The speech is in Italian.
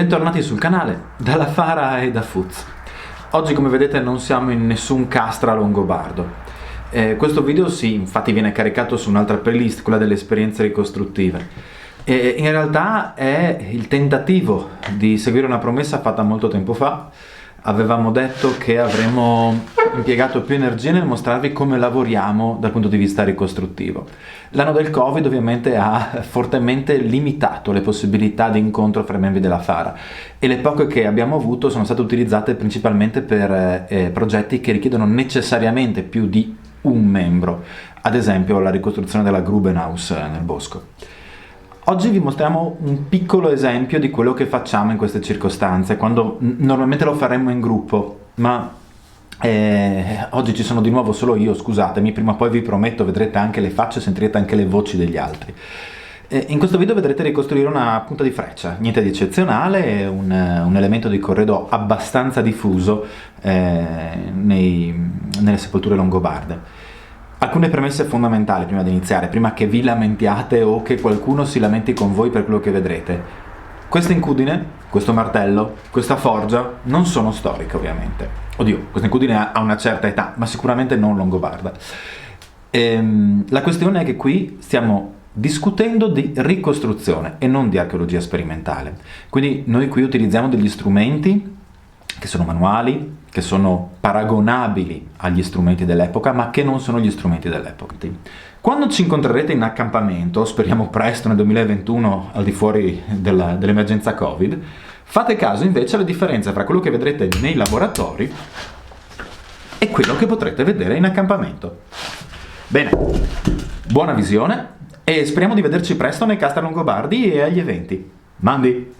Bentornati sul canale, dalla Fara e da Fuz. Oggi, come vedete, non siamo in nessun castra longobardo. Questo video infatti viene caricato su un'altra playlist, quella delle esperienze ricostruttive. In realtà è il tentativo di seguire una promessa fatta molto tempo fa. Avevamo detto che avremmo impiegato più energie nel mostrarvi come lavoriamo dal punto di vista ricostruttivo. L'anno del Covid ovviamente ha fortemente limitato le possibilità di incontro fra i membri della Fara e le poche che abbiamo avuto sono state utilizzate principalmente per progetti che richiedono necessariamente più di un membro, ad esempio la ricostruzione della Grubenhaus nel bosco. Oggi vi mostriamo un piccolo esempio di quello che facciamo in queste circostanze, quando normalmente lo faremmo in gruppo, ma oggi ci sono di nuovo solo io, scusatemi, prima o poi vi prometto vedrete anche le facce, sentirete anche le voci degli altri. In questo video vedrete ricostruire una punta di freccia, niente di eccezionale, un elemento di corredo abbastanza diffuso nelle sepolture longobarde. Alcune premesse fondamentali prima di iniziare, prima che vi lamentiate o che qualcuno si lamenti con voi per quello che vedrete. Questa incudine, questo martello, questa forgia non sono storiche ovviamente. Oddio, questa incudine ha una certa età, ma sicuramente non longobarda. La questione è che qui stiamo discutendo di ricostruzione e non di archeologia sperimentale. Quindi noi qui utilizziamo degli strumenti che sono manuali, che sono paragonabili agli strumenti dell'epoca, ma che non sono gli strumenti dell'epoca. Quando ci incontrerete in accampamento, speriamo presto nel 2021 al di fuori dell'emergenza Covid, fate caso invece alle differenze tra quello che vedrete nei laboratori e quello che potrete vedere in accampamento. Bene, buona visione e speriamo di vederci presto nei Castra Longobardi e agli eventi. Mandi!